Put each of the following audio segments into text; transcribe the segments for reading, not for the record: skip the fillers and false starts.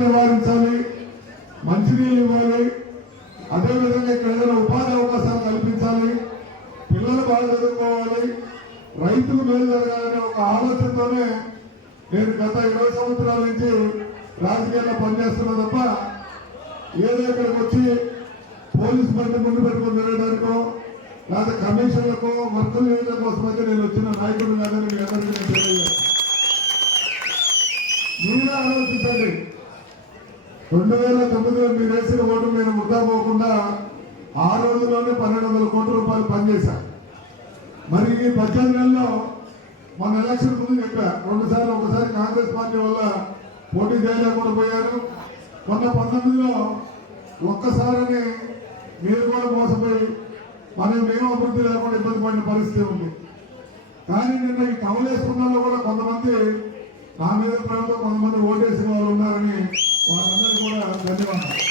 నివారించాలి, మంచినీళ్ళు ఇవ్వాలి, అదేవిధంగా ఇక్కడ ఏదైనా ఉపాధి అవకాశాలు కల్పించాలి, పిల్లలు బాగా చదువుకోవాలి, రైతులు మేలు జరగాలనే ఒక ఆలోచనతోనే నేను గత 20 సంవత్సరాల నుంచి రాజకీయాల్లో పనిచేస్తున్నా తప్ప ఏదో ఇక్కడికి వచ్చి పోలీసు బండి ముందు పెట్టుకుని తిరగడానికో లేదా కమిషన్లకో వర్కులు చేయడం కోసం అయితే నేను వచ్చిన నాయకుడు కాదని మీ అందరికీ నేను తెలియజేస్తాను. మీరే ఆలోచించండి, 2009లో మీరు వేసిన ఓటు నేను ముద్దా పోకుండా ఆ రోజుల్లోనే 1200 కోట్ల రూపాయలు పనిచేశాను. మరి ఈ 18 నెలల్లో మన ఎలక్షన్ ముందు చెప్పా, 2 సార్లు ఒకసారి కాంగ్రెస్ పార్టీ వల్ల పోటీ చేయలేకుండా పోయారు. మొన్న 19లో ఒక్కసారిని మీరు కూడా మోసపోయి మేము అభివృద్ధి లేకుండా ఇబ్బంది పడిన పరిస్థితి ఉంది. కానీ నిన్న ఈ కమలేశ్వరంలో కూడా కొంతమంది నా మీద ప్రేమతో కొంతమంది ఓటేసిన వాళ్ళు ఉన్నారని వాళ్ళందరికీ కూడా ధన్యవాదాలు.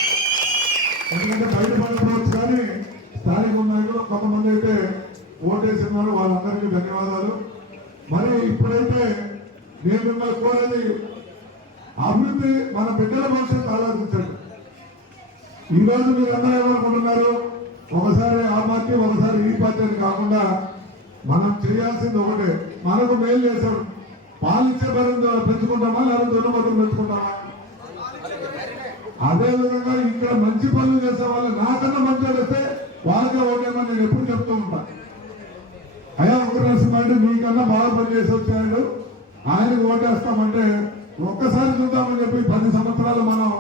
ఎందుకంటే బయట పడిపోవచ్చు కానీ స్థానిక నాయకులు కొంతమంది అయితే ఓటేసిన వాళ్ళు వాళ్ళందరికీ ధన్యవాదాలు. మరి ఇప్పుడైతే నేను మిమ్మల్ని కోరేది అభివృద్ధి, మన బిడ్డల భవిష్యత్తు ఆలోచించండి. ఈరోజు మీరందరూ ఏమనుకుంటున్నారు, ఒకసారి ఆ పార్టీ ఒకసారి ఈ పార్టీ అని కాకుండా మనం చేయాల్సింది ఒకటే, మనకు మేలు చేశాడు. పాలిచ్చే బలం పెంచుకుంటామా లేదా దొరుకుబడులు పెంచుకుంటామా? అదేవిధంగా ఇక్కడ మంచి పనులు చేసే వాళ్ళు నాకన్నా మంచి వస్తే వాళ్ళకే ఓటేమని నేను ఎప్పుడు చెప్తూ ఉంటాను. అయ్యా ఒక నరసింహారెడ్డి మీకన్నా బాగా పనిచేసి వచ్చాడు, ఆయనకు ఓటేస్తామంటే ఒక్కసారి చూద్దామని చెప్పి 10 సంవత్సరాలు మనం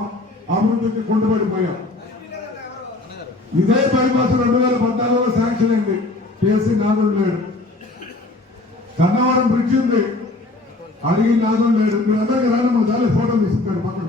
అభివృద్ధికి కుంటుపడిపోయాం. ఇదే బైపాస్ 2014లో శాంక్షన్ అయింది, కేసీ నాదుడు లేడు. కన్నవరం బ్రిడ్జ్ ఉంది, అడిగి నాదుడు లేడు. మీరు అందరికీ రాని 3 సార్లు ఫోటో తీసుకుంటారు పక్కన.